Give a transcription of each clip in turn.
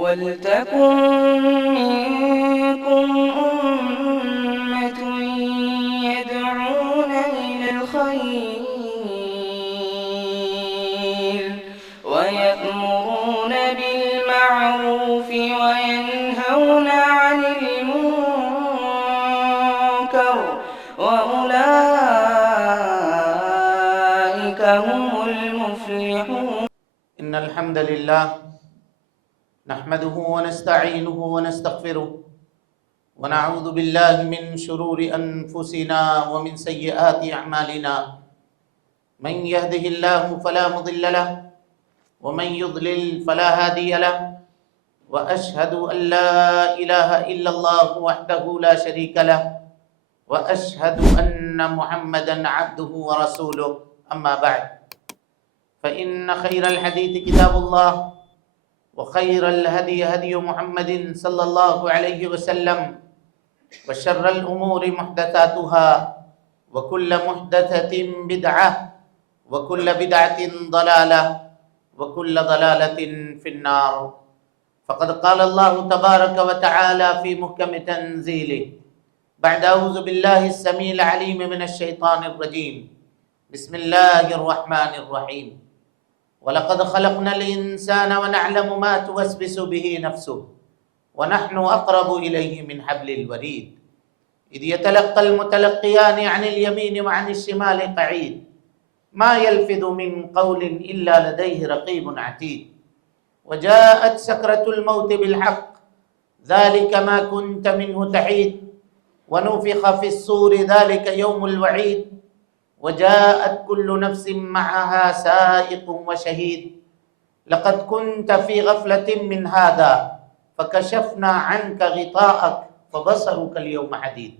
وَلْتَكُن مِّنكُمْ أُمَّةٌ يَدْعُونَ إِلَى الْخَيْرِ وَيَأْمُرُونَ بِالْمَعْرُوفِ وَيَنْهَوْنَ عَنِ الْمُنكَرِ وَأُولَٰئِكَ هُمُ الْمُفْلِحُونَ. إن الحمد لله نحمده ونستعينه ونستغفره ونعوذ بالله من شرور أنفسنا ومن سيئات أعمالنا. من يهده الله فلا مضل له ومن يضلل فلا هادي له، وأشهد أن لا إله إلا الله وحده لا شريك له، وأشهد أن محمدا عبده ورسوله. أما بعد، فإن خير الحديث كتاب الله، وخير الهدي هدي محمد صلى الله عليه وسلم، وشر الأمور محدثاتها، وكل محدثة بدعة، وكل بدعة ضلالة، وكل ضلالة في النار. فقد قال الله تبارك وتعالى في محكم تنزيله بعد أعوذ بالله السميع العليم من الشيطان الرجيم، بسم الله الرحمن الرحيم. وَلَقَدْ خَلَقْنَا الْإِنسَانَ وَنَعْلَمُ مَا تُوَسْوِسُ بِهِ نَفْسُهُ وَنَحْنُ أَقْرَبُ إِلَيْهِ مِنْ حَبْلِ الْوَرِيدِ إِذْ يَتَلَقَّى الْمُتَلَقِّيَانِ عَنِ الْيَمِينِ وَعَنِ الشِّمَالِ قَعِيدٌ مَا يَلْفِظُ مِنْ قَوْلٍ إِلَّا لَدَيْهِ رَقِيبٌ عَتِيدٌ وَجَاءَتْ سَكْرَةُ الْمَوْتِ بِالْحَقِّ ذَلِكَ مَا كُنْتَ مِنْهُ تَحِيدُ وَنُفِخَ فِي الصُّورِ ذَلِكَ يَوْمُ الْوَعِيدِ وجاءت كل نفس معها سائق وشهيد لقد كنت في غفلة من هذا فكشفنا عنك غطاءك فبصرك اليوم حديد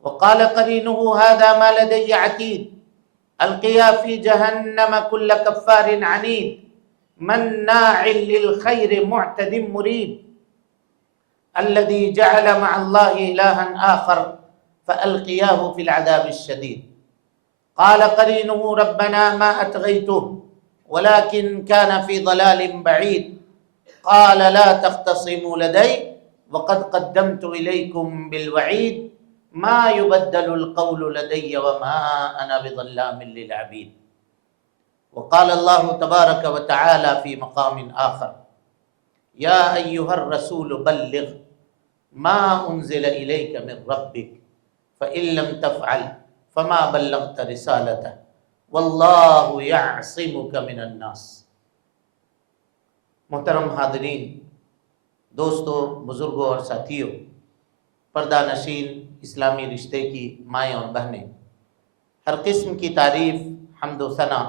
وقال قرينه هذا ما لدي عتيد ألقيا في جهنم كل كفار عنيد مناع للخير معتد مريب الذي جعل مع الله إلها آخر فألقياه في العذاب الشديد قال قرينه ربنا ما أطغيته ولكن كان في ضلال بعيد قال لا تختصموا لدي وقد قدمت إليكم بالوعيد ما يبدل القول لدي وما أنا بظلام للعبيد. وقال الله تبارك وتعالى في مقام آخر يا أيها الرسول بلغ ما أنزل إليك من ربك فإن لم تفعل فما بلغت رسالته واللہ یعصمک من الناس. محترم حاضرین، دوستو، بزرگوں اور ساتھیوں، پردہ نشین اسلامی رشتے کی مائیں اور بہنیں، ہر قسم کی تعریف، حمد و ثنا،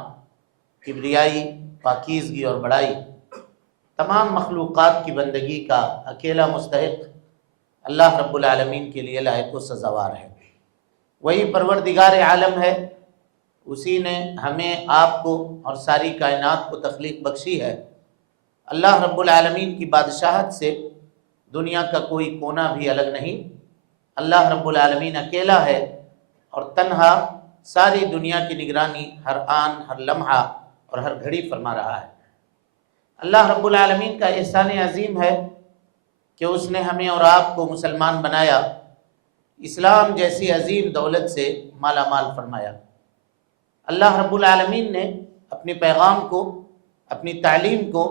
کبریائی، پاکیزگی اور بڑائی تمام مخلوقات کی بندگی کا اکیلا مستحق اللہ رب العالمین کے لیے لائق و سزاوار ہے. وہی پروردگار عالم ہے، اسی نے ہمیں، آپ کو اور ساری کائنات کو تخلیق بخشی ہے. اللہ رب العالمین کی بادشاہت سے دنیا کا کوئی کونا بھی الگ نہیں. اللہ رب العالمین اکیلا ہے اور تنہا ساری دنیا کی نگرانی ہر آن، ہر لمحہ اور ہر گھڑی فرما رہا ہے. اللہ رب العالمین کا احسان عظیم ہے کہ اس نے ہمیں اور آپ کو مسلمان بنایا، اسلام جیسی عظیم دولت سے مالا مال فرمایا. اللہ رب العالمین نے اپنے پیغام کو، اپنی تعلیم کو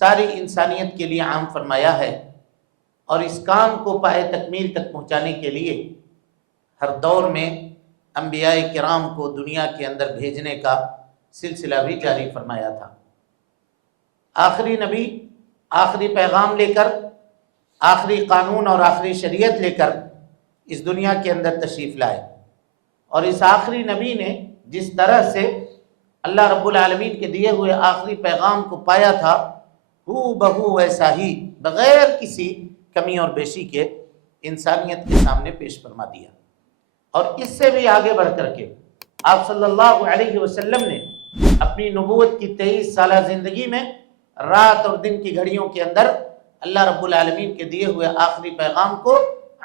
ساری انسانیت کے لیے عام فرمایا ہے، اور اس کام کو پائے تکمیل تک پہنچانے کے لیے ہر دور میں انبیاء کرام کو دنیا کے اندر بھیجنے کا سلسلہ بھی جاری فرمایا تھا. آخری نبی آخری پیغام لے کر، آخری قانون اور آخری شریعت لے کر اس دنیا کے اندر تشریف لائے، اور اس آخری نبی نے جس طرح سے اللہ رب العالمین کے دیے ہوئے آخری پیغام کو پایا تھا، ہو بہو ویسا ہی بغیر کسی کمی اور بیشی کے انسانیت کے سامنے پیش فرما دیا. اور اس سے بھی آگے بڑھ کر کے آپ صلی اللہ علیہ وسلم نے اپنی نبوت کی 23 سالہ زندگی میں رات اور دن کی گھڑیوں کے اندر اللہ رب العالمین کے دیے ہوئے آخری پیغام کو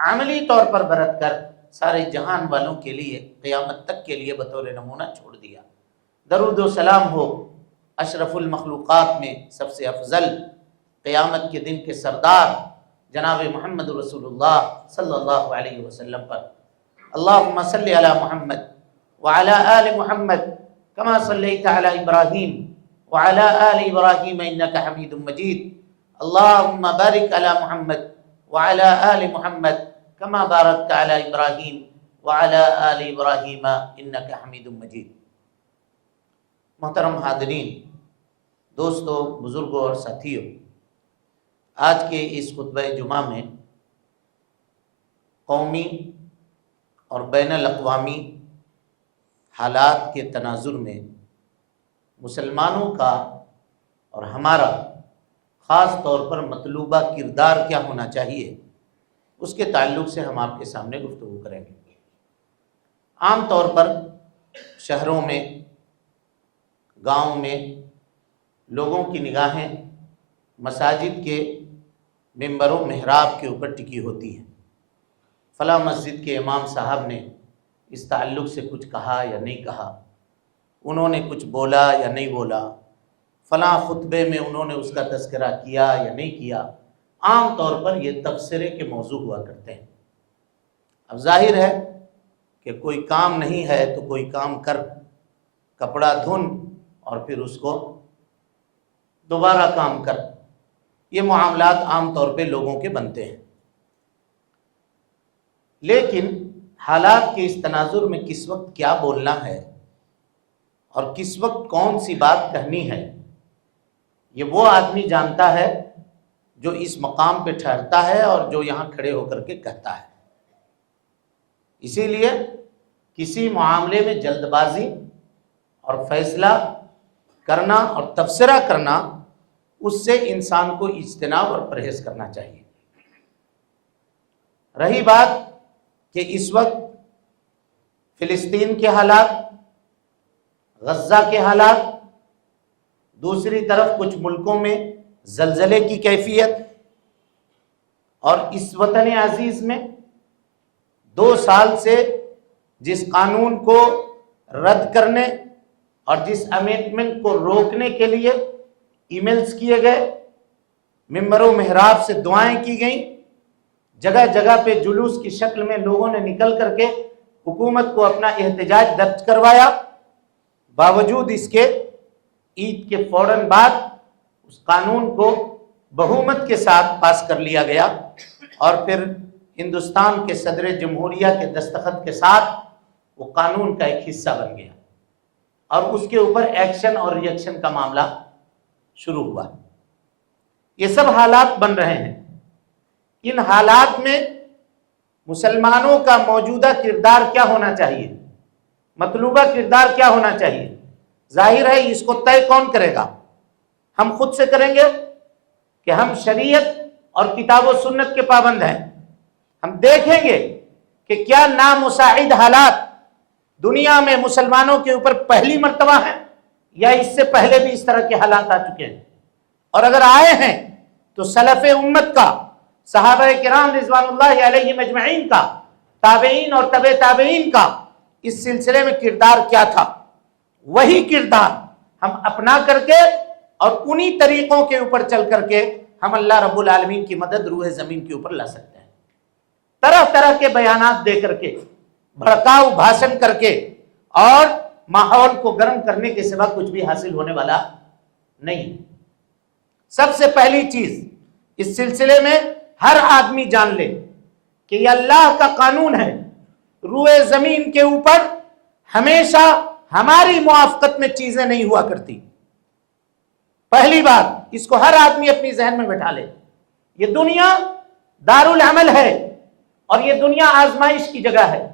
عملی طور پر برت کر سارے جہان والوں کے لیے قیامت تک کے لیے بطور نمونہ چھوڑ دیا. درود و سلام ہو اشرف المخلوقات میں سب سے افضل قیامت کے دن کے سردار جناب محمد رسول اللہ صلی اللہ علیہ وسلم پر۔ اللہم صلی علی محمد وعلی آل محمد کما صلیت علی ابراہیم وعلی آل ابراہیم انکا حمید مجید۔ اللہم بارک علی محمد وعلی آل محمد کما بارکت علی ابراہیم وعلی آل ابراہیم انکا حمید مجید۔ محترم حاضرین، دوستو، بزرگوں اور ساتھیوں، آج کے اس خطبہ جمعہ میں قومی اور بین الاقوامی حالات کے تناظر میں مسلمانوں کا اور ہمارا خاص طور پر مطلوبہ کردار کیا ہونا چاہیے، اس کے تعلق سے ہم آپ کے سامنے گفتگو کریں گے۔ عام طور پر شہروں میں، گاؤں میں لوگوں کی نگاہیں مساجد کے ممبر و محراب کے اوپر ٹکی ہوتی ہیں۔ فلاں مسجد کے امام صاحب نے اس تعلق سے کچھ کہا یا نہیں کہا، انہوں نے کچھ بولا یا نہیں بولا، فلاں خطبے میں انہوں نے اس کا تذکرہ کیا یا نہیں کیا۔ عام طور پر یہ تبصرے کے موضوع ہوا کرتے ہیں۔ اب ظاہر ہے کہ کوئی کام نہیں ہے تو کوئی کام کر، کپڑا دھن اور پھر اس کو دوبارہ کام کر، یہ معاملات عام طور پہ لوگوں کے بنتے ہیں۔ لیکن حالات کے اس تناظر میں کس وقت کیا بولنا ہے اور کس وقت کون سی بات کہنی ہے، یہ وہ آدمی جانتا ہے جو اس مقام پہ ٹھہرتا ہے اور جو یہاں کھڑے ہو کر کے کہتا ہے۔ اسی لیے کسی معاملے میں جلد بازی اور فیصلہ کرنا اور تبصرہ کرنا، اس سے انسان کو اجتناب اور پرہیز کرنا چاہیے۔ رہی بات کہ اس وقت فلسطین کے حالات، غزہ کے حالات، دوسری طرف کچھ ملکوں میں زلزلے کی کیفیت، اور اس وطن عزیز میں 2 سال سے جس قانون کو رد کرنے اور جس امینڈمنٹ کو روکنے کے لیے ای میلز کیے گئے، ممبر و محراب سے دعائیں کی گئیں، جگہ جگہ پہ جلوس کی شکل میں لوگوں نے نکل کر کے حکومت کو اپنا احتجاج درج کروایا، باوجود اس کے عید کے فوراً بعد اس قانون کو بہومت کے ساتھ پاس کر لیا گیا، اور پھر ہندوستان کے صدر جمہوریہ کے دستخط کے ساتھ وہ قانون کا ایک حصہ بن گیا، اور اس کے اوپر ایکشن اور ری ایکشن کا معاملہ شروع ہوا۔ یہ سب حالات بن رہے ہیں۔ ان حالات میں مسلمانوں کا موجودہ کردار کیا ہونا چاہیے، مطلوبہ کردار کیا ہونا چاہیے؟ ظاہر ہے اس کو طے کون کرے گا؟ ہم خود سے کریں گے کہ ہم شریعت اور کتاب و سنت کے پابند ہیں۔ ہم دیکھیں گے کہ کیا نامساعد حالات دنیا میں مسلمانوں کے اوپر پہلی مرتبہ ہیں، یا اس سے پہلے بھی اس طرح کے حالات آ چکے ہیں، اور اگر آئے ہیں تو سلف امت کا، صحابہ کرام رضوان اللہ علیہم اجمعین کا، تابعین اور تبع تابعین کا اس سلسلے میں کردار کیا تھا، وہی کردار ہم اپنا کر کے اور انہی طریقوں کے اوپر چل کر کے ہم اللہ رب العالمین کی مدد روح زمین کے اوپر لا سکتے ہیں۔ طرح طرح کے بیانات دے کر کے، بھڑکاؤ بھاشن کر کے اور ماحول کو گرم کرنے کے سوا کچھ بھی حاصل ہونے والا نہیں۔ سب سے پہلی چیز اس سلسلے میں ہر آدمی جان لے کہ یہ اللہ کا قانون ہے، روح زمین کے اوپر ہمیشہ ہماری موافقت میں چیزیں نہیں ہوا کرتی۔ پہلی بات اس کو ہر آدمی اپنی ذہن میں بٹھا لے، یہ دنیا دارالعمل ہے اور یہ دنیا آزمائش کی جگہ ہے۔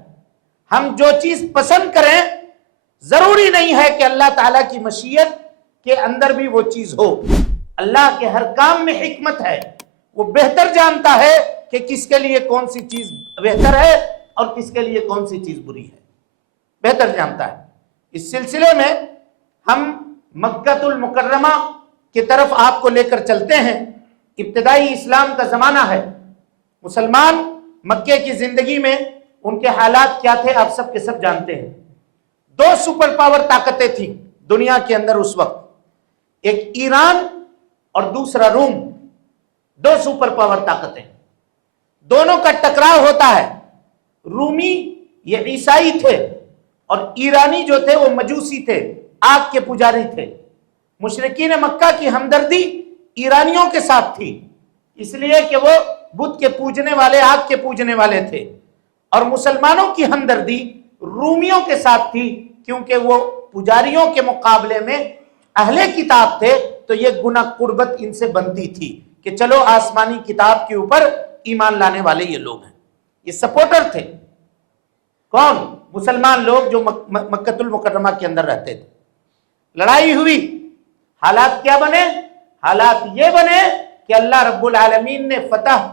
ہم جو چیز پسند کریں ضروری نہیں ہے کہ اللہ تعالیٰ کی مشیت کے اندر بھی وہ چیز ہو۔ اللہ کے ہر کام میں حکمت ہے، وہ بہتر جانتا ہے کہ کس کے لیے کون سی چیز بہتر ہے اور کس کے لیے کون سی چیز بری ہے، بہتر جانتا ہے۔ اس سلسلے میں ہم مکہ المکرمہ کی طرف آپ کو لے کر چلتے ہیں۔ ابتدائی اسلام کا زمانہ ہے، مسلمان مکے کی زندگی میں ان کے حالات کیا تھے آپ سب کے سب جانتے ہیں۔ 2 سپر پاور طاقتیں تھیں دنیا کے اندر اس وقت، ایک ایران اور دوسرا روم۔ سپر پاور طاقتیں، دونوں کا ٹکراؤ ہوتا ہے۔ رومی یہ عیسائی تھے اور ایرانی جو تھے وہ مجوسی تھے، آگ کے پجاری تھے۔ مشرکین مکہ کی ہمدردی ایرانیوں کے ساتھ تھی، اس لیے کہ وہ بت کے پوجنے والے، آگ کے پوجنے والے تھے، اور مسلمانوں کی ہمدردی رومیوں کے ساتھ تھی، کیونکہ وہ پجاریوں کے مقابلے میں اہل کتاب تھے، تو یہ گناہ قربت ان سے بنتی تھی کہ چلو آسمانی کتاب کے اوپر ایمان لانے والے یہ لوگ ہیں۔ یہ سپورٹر تھے، کون؟ مسلمان لوگ جو مکہ المکرمہ کے اندر رہتے تھے۔ لڑائی ہوئی، حالات کیا بنے؟ حالات یہ بنے کہ اللہ رب العالمین نے فتح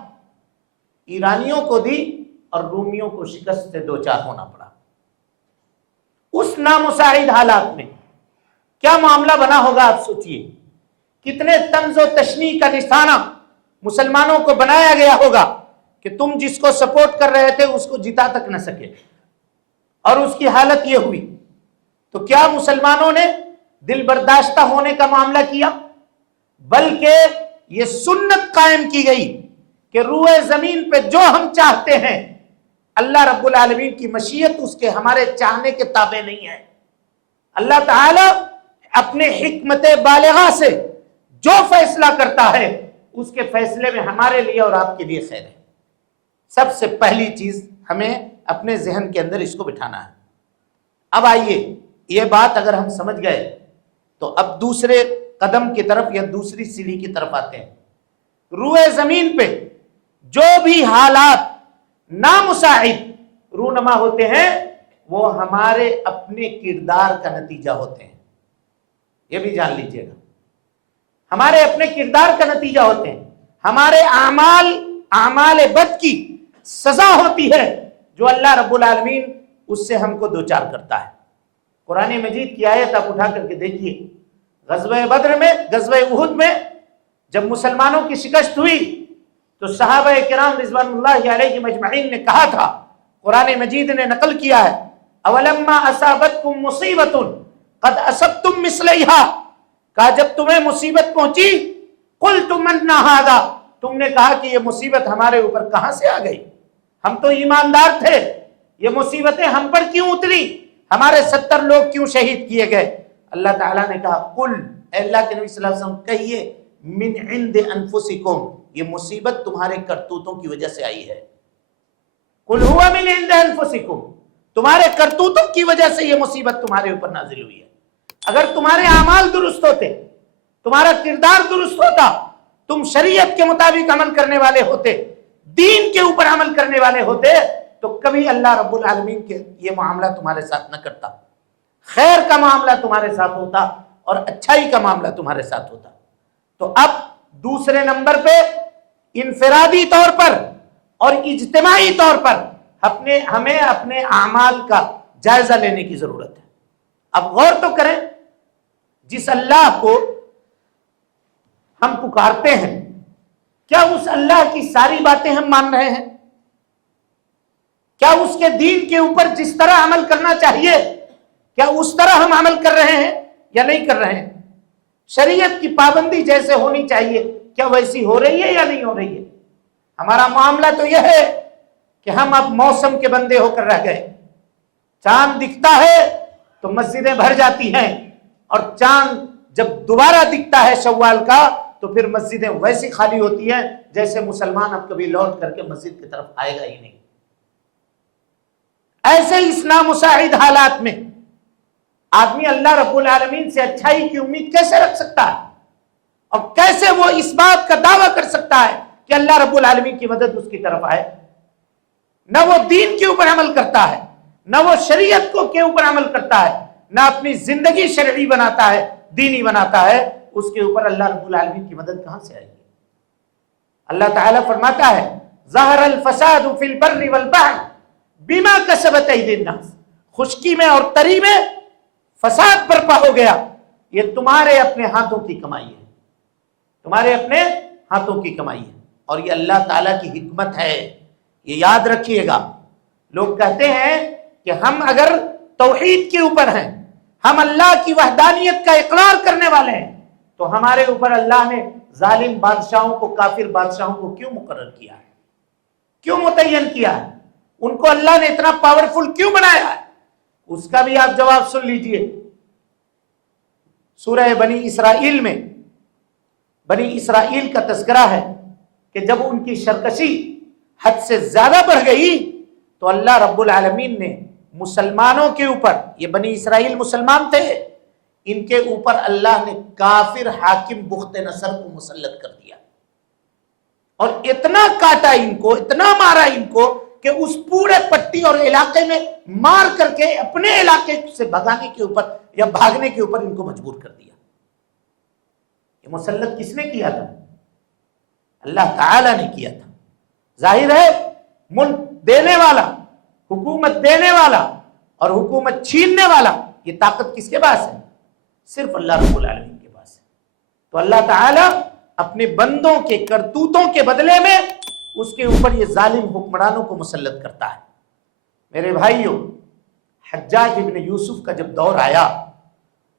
ایرانیوں کو دی اور رومیوں کو شکست سے دوچار ہونا پڑا۔ اس نامساعد حالات میں کیا معاملہ بنا ہوگا آپ سوچئے، کتنے طنز و تشنیع کا نشانہ مسلمانوں کو بنایا گیا ہوگا کہ تم جس کو سپورٹ کر رہے تھے اس کو جتا تک نہ سکے، اور اس کی حالت یہ ہوئی۔ تو کیا مسلمانوں نے دل برداشتہ ہونے کا معاملہ کیا؟ بلکہ یہ سنت قائم کی گئی کہ روئے زمین پہ جو ہم چاہتے ہیں اللہ رب العالمین کی مشیت اس کے ہمارے چاہنے کے تابع نہیں ہے۔ اللہ تعالی اپنے حکمت بالغہ سے جو فیصلہ کرتا ہے اس کے فیصلے میں ہمارے لیے اور آپ کے لیے خیر ہے۔ سب سے پہلی چیز ہمیں اپنے ذہن کے اندر اس کو بٹھانا ہے۔ اب آئیے یہ بات اگر ہم سمجھ گئے تو اب دوسرے قدم کی طرف یا دوسری سیڑھی کی طرف آتے ہیں۔ روئے زمین پہ جو بھی حالات نامساعد رونما ہوتے ہیں وہ ہمارے اپنے کردار کا نتیجہ ہوتے ہیں، یہ بھی جان لیجئے گا، ہمارے اپنے کردار کا نتیجہ ہوتے ہیں۔ ہمارے اعمال بد کی سزا ہوتی ہے جو اللہ رب العالمین اس سے ہم کو دوچار کرتا ہے۔ قرآن مجید کی آیت آپ اٹھا کر کے دیکھیے، غزوہ بدر میں، غزوہ احد میں جب مسلمانوں کی شکست ہوئی تو صحابہ کرام رضوان اللہ علیہم اجمعین نے کہا تھا، قرآن مجید نے نقل کیا ہے، اولما اصابتکم مصیبت قد اصبتم مثلیہا، کہا جب تمہیں مصیبت پہنچی قلتم من ھذا، تم نے کہا کہ یہ مصیبت ہمارے اوپر کہاں سے آ گئی، ہم تو ایماندار تھے، یہ مصیبتیں ہم پر کیوں اتری، ہمارے 70 لوگ کیوں شہید کیے گئے؟ اللہ تعالیٰ نے کہا قل، اے اللہ کے نبی صلی اللہ علیہ وسلم کہیے، من عند انفسکم، یہ مصیبت تمہارے کرتوتوں کی وجہ سے آئی ہے۔ قل ہوا من عند انفسکم، تمہارے کرتوتوں کی وجہ سے یہ مصیبت تمہارے اوپر نازل ہوئی ہے۔ اگر تمہارے اعمال درست ہوتے، تمہارا کردار درست ہوتا، تم شریعت کے مطابق عمل کرنے والے ہوتے، دین کے اوپر عمل کرنے والے ہوتے، تو کبھی اللہ رب العالمین کے یہ معاملہ تمہارے ساتھ نہ کرتا، خیر کا معاملہ تمہارے ساتھ ہوتا اور اچھائی کا معاملہ تمہارے ساتھ ہوتا۔ تو اب دوسرے نمبر پہ انفرادی طور پر اور اجتماعی طور پر ہمیں اپنے اعمال کا جائزہ لینے کی ضرورت ہے۔ اب غور تو کریں، جس اللہ کو ہم پکارتے ہیں کیا اس اللہ کی ساری باتیں ہم مان رہے ہیں؟ کیا اس کے دین کے اوپر جس طرح عمل کرنا چاہیے کیا اس طرح ہم عمل کر رہے ہیں یا نہیں کر رہے ہیں؟ شریعت کی پابندی جیسے ہونی چاہیے کیا ویسی ہو رہی ہے یا نہیں ہو رہی ہے؟ ہمارا معاملہ تو یہ ہے کہ ہم اب موسم کے بندے ہو کر رہ گئے، چاند دکھتا ہے تو مسجدیں بھر جاتی ہیں، اور چاند جب دوبارہ دکھتا ہے شوال کا تو پھر مسجدیں ویسی خالی ہوتی ہیں جیسے مسلمان اب کبھی لوٹ کر کے مسجد کی طرف آئے گا ہی نہیں۔ ایسے اس نامساعد حالات میں آدمی اللہ رب العالمین سے اچھائی کی امید کیسے رکھ سکتا ہے، اور کیسے وہ اس بات کا دعویٰ کر سکتا ہے کہ اللہ رب العالمین کی مدد اس کی طرف آئے؟ نہ وہ دین کے اوپر عمل کرتا ہے، نہ وہ شریعت کے اوپر عمل کرتا ہے، نہ اپنی زندگی شرعی بناتا ہے، دینی بناتا ہے، اس کے اوپر اللہ رب العالمین کی مدد کہاں سے آئے گی؟ اللہ تعالیٰ فرماتا ہے ظہر الفساد فی البر والبحر بما کسبت ایدی الناس، خشکی میں اور تری میں فساد برپا ہو گیا، یہ تمہارے اپنے ہاتھوں کی کمائی ہے، تمہارے اپنے ہاتھوں کی کمائی ہے، اور یہ اللہ تعالیٰ کی حکمت ہے، یہ یاد رکھیے گا۔ لوگ کہتے ہیں کہ ہم اگر توحید کے اوپر ہیں، ہم اللہ کی وحدانیت کا اقرار کرنے والے ہیں، تو ہمارے اوپر اللہ نے ظالم بادشاہوں کو، کافر بادشاہوں کو کیوں مقرر کیا ہے، کیوں متعین کیا ہے، ان کو اللہ نے اتنا پاورفل کیوں بنایا ہے، اس کا بھی آپ جواب سن لیجئے۔ سورہ بنی اسرائیل میں بنی اسرائیل کا تذکرہ ہے کہ جب ان کی سرکشی حد سے زیادہ بڑھ گئی تو اللہ رب العالمین نے مسلمانوں کے اوپر، یہ بنی اسرائیل مسلمان تھے، ان کے اوپر اللہ نے کافر حاکم بخت نصر کو مسلط کر دیا، اور اتنا کاٹا ان کو، اتنا مارا ان کو کہ اس پورے پٹی اور علاقے میں مار کر کے اپنے علاقے سے بھگانے کے اوپر یا بھاگنے کے اوپر ان کو مجبور کر دیا۔ یہ مسلط کس نے کیا تھا؟ اللہ تعالی نے کیا تھا۔ ظاہر ہے ملک دینے والا، حکومت دینے والا اور حکومت چھیننے والا، یہ طاقت کس کے پاس ہے؟ صرف اللہ رب العالمین کے پاس ہے۔ تو اللہ تعالی اپنے بندوں کے کرتوتوں کے بدلے میں اس کے اوپر یہ ظالم حکمرانوں کو مسلط کرتا ہے۔ میرے بھائیوں، حجاج ابن یوسف کا جب دور آیا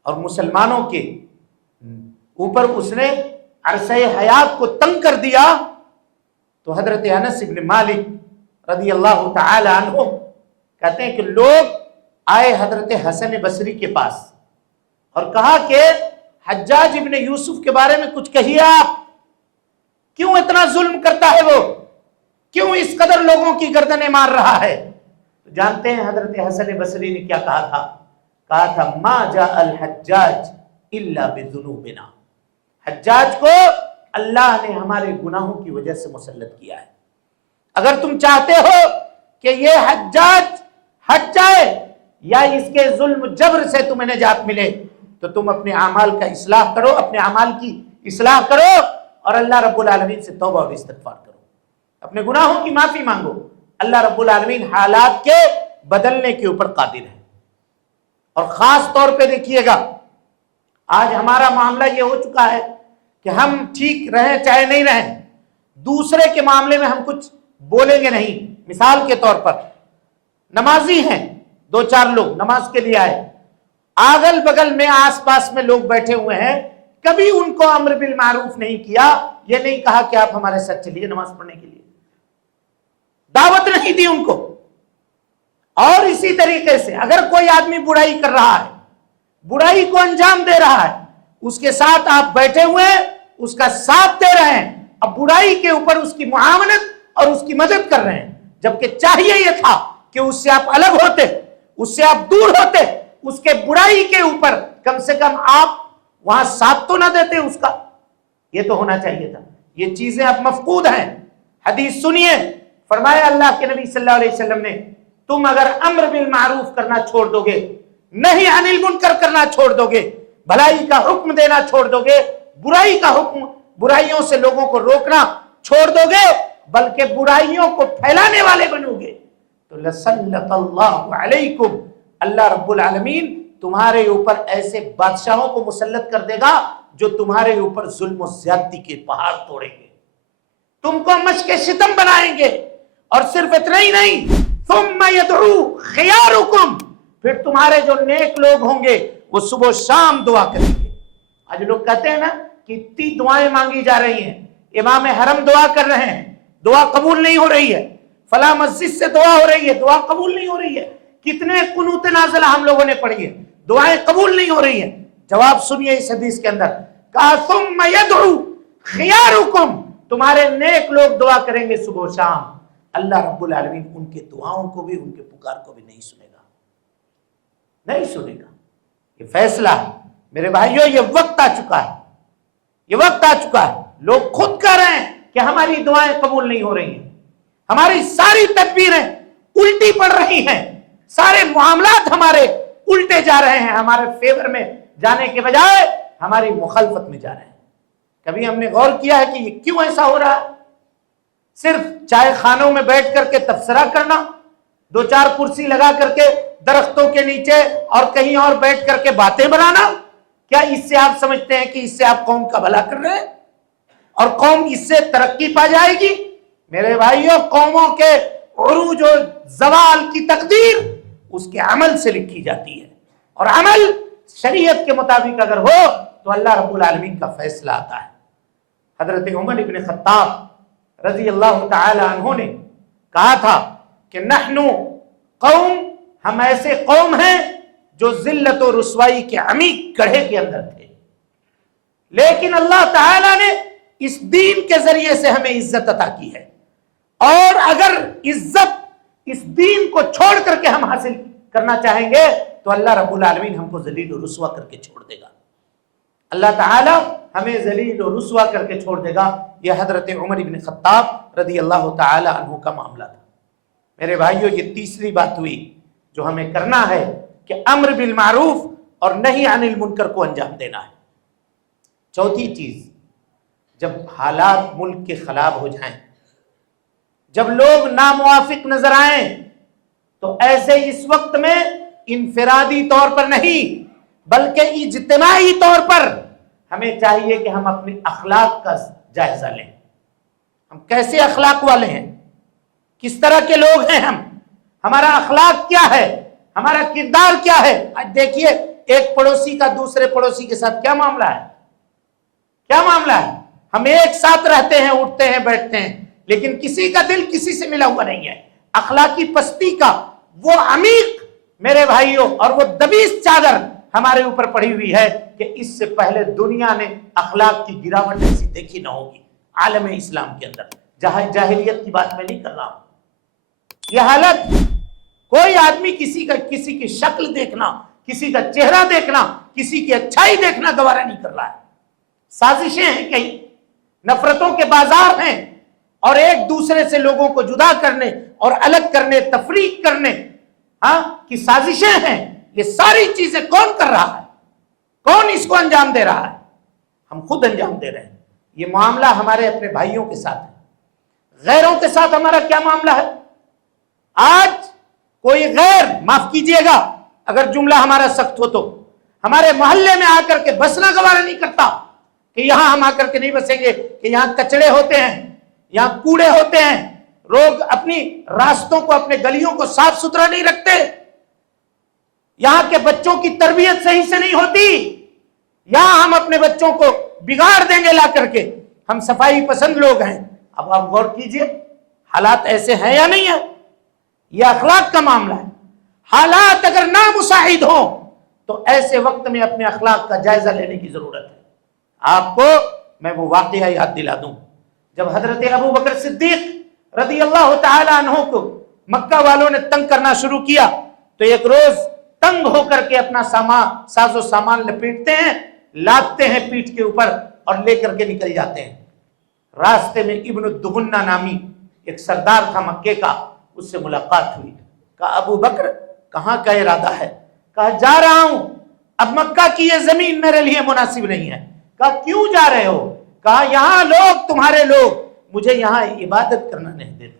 اور مسلمانوں کے اوپر اس نے عرصہ حیات کو تنگ کر دیا، تو حضرت انس ابن مالک رضی اللہ تعالی عنہ کہتے ہیں کہ لوگ آئے حضرت حسن بصری کے پاس اور کہا کہ حجاج ابن یوسف کے بارے میں کچھ کہیے، آپ کیوں اتنا ظلم کرتا ہے، وہ کیوں اس قدر لوگوں کی گردنیں مار رہا ہے؟ تو جانتے ہیں حضرت حسن بصری نے کیا کہا تھا؟ کہا تھا ما جاء الحجاج الا بذنوبنا، حجاج کو اللہ نے ہمارے گناہوں کی وجہ سے مسلط کیا ہے۔ اگر تم چاہتے ہو کہ یہ حجاج ہٹ جائے یا اس کے ظلم جبر سے تمہیں نجات ملے تو تم اپنے اعمال کا اصلاح کرو، اپنے اعمال کی اصلاح کرو اور اللہ رب العالمین سے توبہ اور استغفار کرو، اپنے گناہوں کی معافی مانگو۔ اللہ رب العالمین حالات کے بدلنے کے اوپر قادر ہے۔ اور خاص طور پہ دیکھیے گا، آج ہمارا معاملہ یہ ہو چکا ہے کہ ہم ٹھیک رہیں چاہے نہیں رہیں، دوسرے کے معاملے میں ہم کچھ بولیں گے نہیں۔ مثال کے طور پر نمازی ہیں، دو چار لوگ نماز کے لیے آئے، آگل بگل میں آس پاس میں لوگ بیٹھے ہوئے ہیں، کبھی ان کو امر بالمعروف نہیں کیا، یہ نہیں کہا کہ آپ ہمارے ساتھ چلیے نماز پڑھنے کے لیے، دعوت نہیں دی ان کو۔ اور اسی طریقے سے اگر کوئی آدمی برائی کر رہا ہے، برائی کو انجام دے رہا ہے، اس کے ساتھ آپ بیٹھے ہوئے ہیں، اس کا ساتھ دے رہے ہیں، اب برائی کے اوپر اس کی معاونت اور اس کی مدد کر رہے ہیں، جبکہ چاہیے یہ تھا کہ اس سے آپ الگ ہوتے، اس سے آپ دور ہوتے، اس کے برائی کے اوپر کم سے کم آپ وہاں ساتھ تو نہ دیتے اس کا، یہ تو ہونا چاہیے تھا۔ یہ چیزیں اب مفقود ہیں۔ حدیث سنیے، فرمایا اللہ کے نبی صلی اللہ علیہ وسلم نے، تم اگر امر بالمعروف کرنا چھوڑ دو گے، نہی عن المنکر کرنا چھوڑ دو گے، بھلائی کا حکم دینا چھوڑ دو گے، برائی کا حکم، برائیوں سے لوگوں کو روکنا چھوڑ دو گے، بلکہ برائیوں کو پھیلانے والے بنو گے، تو لسلط اللہ علیکم، اللہ رب العالمین تمہارے اوپر ایسے بادشاہوں کو مسلط کر دے گا جو تمہارے اوپر ظلم و زیادتی کے پہاڑ توڑیں گے، تم کو مشق ستم بنائیں گے، اور صرف اتنا ہی نہیں، ثم يدعو خياركم، پھر تمہارے جو نیک لوگ ہوں گے وہ صبح و شام دعا کریں گے۔ آج لوگ کہتے ہیں نا کہ اتنی دعائیں مانگی جا رہی ہیں، امام حرم دعا کر رہے ہیں، دعا قبول نہیں ہو رہی ہے، فلاں مسجد سے دعا ہو رہی ہے، دعا قبول نہیں ہو رہی ہے، کتنے قنوت نازلہ ہم لوگوں نے پڑھی ہے، دعائیں قبول نہیں ہو رہی ہیں۔ جواب سنیے اس حدیث کے اندر، کہا ثم يدعو خياركم، تمہارے نیک لوگ دعا کریں گے صبح و شام، اللہ رب العالمین ان کے دعاؤں کو بھی، ان کے پکار کو بھی نہیں سنے گا، نہیں سنے گا۔ یہ فیصلہ ہے میرے بھائیوں، یہ وقت آ چکا ہے، یہ وقت آ چکا ہے۔ لوگ خود کہہ رہے ہیں کہ ہماری دعائیں قبول نہیں ہو رہی ہیں، ہماری ساری تدبیریں الٹی پڑ رہی ہیں، سارے معاملات ہمارے الٹے جا رہے ہیں، ہمارے فیور میں جانے کے بجائے ہماری مخالفت میں جا رہے ہیں۔ کبھی ہم نے غور کیا ہے کہ یہ کیوں ایسا ہو رہا ہے؟ صرف چائے خانوں میں بیٹھ کر کے تبصرہ کرنا، دو چار کرسی لگا کر کے درختوں کے نیچے اور کہیں اور بیٹھ کر کے باتیں بنانا، کیا اس سے آپ سمجھتے ہیں کہ اس سے آپ قوم کا بھلا کر رہے ہیں اور قوم اس سے ترقی پا جائے گی؟ میرے بھائیوں، قوموں کے عروج و زوال کی تقدیر اس کے عمل سے لکھی جاتی ہے، اور عمل شریعت کے مطابق اگر ہو تو اللہ رب العالمین کا فیصلہ آتا ہے۔ حضرت عمر ابن خطاب رضی اللہ تعالی عنہ نے کہا تھا کہ نحنو قوم، ہم ایسے قوم ہیں جو ذلت و رسوائی کے عمیق گڑھے کے اندر تھے، لیکن اللہ تعالی نے اس دین کے ذریعے سے ہمیں عزت عطا کی ہے، اور اگر عزت اس دین کو چھوڑ کر کے ہم حاصل کرنا چاہیں گے تو اللہ رب العالمین ہم کو ذلیل و رسوا کر کے چھوڑ دے گا، اللہ تعالی ہمیں ذلیل و رسوا کر کے چھوڑ دے گا۔ یہ حضرت عمر ابن خطاب رضی اللہ تعالی عنہ کا معاملہ تھا۔ میرے بھائیو، یہ تیسری بات ہوئی جو ہمیں کرنا ہے کہ امر بالمعروف اور نہی عن المنکر کو انجام دینا ہے۔ چوتھی چیز، جب حالات ملک کے خراب ہو جائیں، جب لوگ ناموافق نظر آئیں، تو ایسے اس وقت میں انفرادی طور پر نہیں بلکہ اجتماعی طور پر ہمیں چاہیے کہ ہم اپنے اخلاق کا جائزہ لیں۔ ہم کیسے اخلاق والے ہیں، کس طرح کے لوگ ہیں، ہمارا اخلاق کیا ہے، ہمارا کردار کیا ہے۔ آج دیکھیے ایک پڑوسی کا دوسرے پڑوسی کے ساتھ کیا معاملہ ہے، کیا معاملہ ہے۔ ہم ایک ساتھ رہتے ہیں، اٹھتے ہیں، بیٹھتے ہیں، لیکن کسی کا دل کسی سے ملا ہوا نہیں ہے۔ اخلاقی پستی کا وہ عمیق میرے بھائیوں اور وہ دبیس چادر ہمارے اوپر پڑی ہوئی ہے کہ اس سے پہلے دنیا نے اخلاق کی گراوٹ ایسی دیکھی نہ ہوگی عالم اسلام کے اندر۔ جاہلیت کی بات میں نہیں کر رہا ہوں، یہ حالت کوئی آدمی کسی کی شکل دیکھنا، کسی کا چہرہ دیکھنا، کسی کی اچھائی دیکھنا گوارا نہیں کر رہا ہے۔ سازشیں ہیں، کہیں نفرتوں کے بازار ہیں، اور ایک دوسرے سے لوگوں کو جدا کرنے اور الگ کرنے، تفریق کرنے کی سازشیں ہیں۔ یہ ساری چیزیں کون کر رہا ہے، کون اس کو انجام دے رہا ہے؟ ہم خود انجام دے رہے ہیں۔ یہ معاملہ ہمارے اپنے بھائیوں کے ساتھ ہے، غیروں کے ساتھ ہمارا کیا معاملہ ہے؟ آج کوئی غیر، معاف کیجئے گا اگر جملہ ہمارا سخت ہو، تو ہمارے محلے میں آ کر کے بسنا گوارا نہیں کرتا کہ یہاں ہم آ کر کے نہیں بسیں گے، کہ یہاں کچڑے ہوتے ہیں، یہاں کوڑے ہوتے ہیں، لوگ اپنی راستوں کو، اپنے گلیوں کو صاف ستھرا نہیں رکھتے، یہاں کے بچوں کی تربیت صحیح سے نہیں ہوتی، یہاں ہم اپنے بچوں کو بگاڑ دیں گے لا کر کے۔ ہم صفائی پسند لوگ ہیں۔ اب آپ غور کیجئے حالات ایسے ہیں یا نہیں ہیں؟ یہ اخلاق کا معاملہ ہے۔ حالات اگر نامساعد ہوں تو ایسے وقت میں اپنے اخلاق کا جائزہ لینے کی ضرورت ہے۔ آپ کو میں وہ واقعہ یاد دلا دوں، جب حضرت ابو بکر صدیق رضی اللہ تعالی عنہ کو مکہ والوں نے تنگ کرنا شروع کیا، تو ایک روز تنگ ہو کر کے اپنا ساز و سامان لپیٹتے ہیں، لادتے ہیں پیٹھ کے اوپر اور لے کر کے نکل جاتے ہیں۔ راستے میں ابن الدغنہ نامی ایک سردار تھا مکے کا، اس سے ملاقات ہوئی۔ کہا ابو بکر کہاں کا ارادہ ہے؟ کہا جا رہا ہوں، اب مکہ کی یہ زمین میرے لیے مناسب نہیں ہے۔ کہا کیوں جا رہے ہو؟ کہا یہاں لوگ، تمہارے لوگ مجھے یہاں عبادت کرنا نہیں دیتے،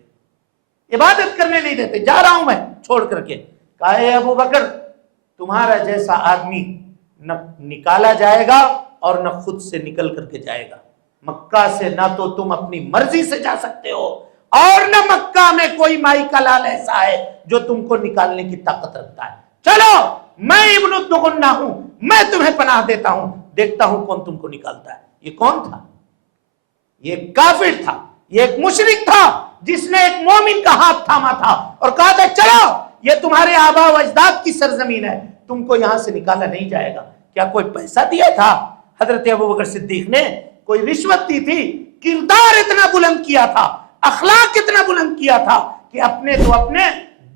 عبادت کرنے نہیں دیتے، جا رہا ہوں میں چھوڑ کر کے۔ کہا اے ابو بکر، تمہارا جیسا آدمی نہ نکالا جائے گا اور نہ خود سے نکل کر کے جائے گا۔ مکہ سے نہ تو تم اپنی مرضی سے جا سکتے ہو، اور نہ مکہ میں کوئی مائی کا لال ایسا ہے جو تم کو نکالنے کی طاقت رکھتا ہے۔ چلو میں ابن الدغنہ ہوں، میں تمہیں پناہ دیتا ہوں، دیکھتا ہوں کون تم کو نکالتا ہے۔ یہ کون تھا؟ یہ کافر تھا، یہ ایک مشرک تھا جس نے ایک مومن کا ہاتھ تھاما تھا اور کہا تھا چلو یہ تمہارے آبا و اجداد کی سرزمین ہے، تم کو یہاں سے نکالا نہیں جائے گا۔ کیا کوئی پیسہ دیا تھا حضرت ابو بکر صدیق نے؟ کوئی رشوت دی تھی؟ کردار اتنا بلند کیا تھا، اخلاق اتنا بلند کیا تھا کہ اپنے تو اپنے،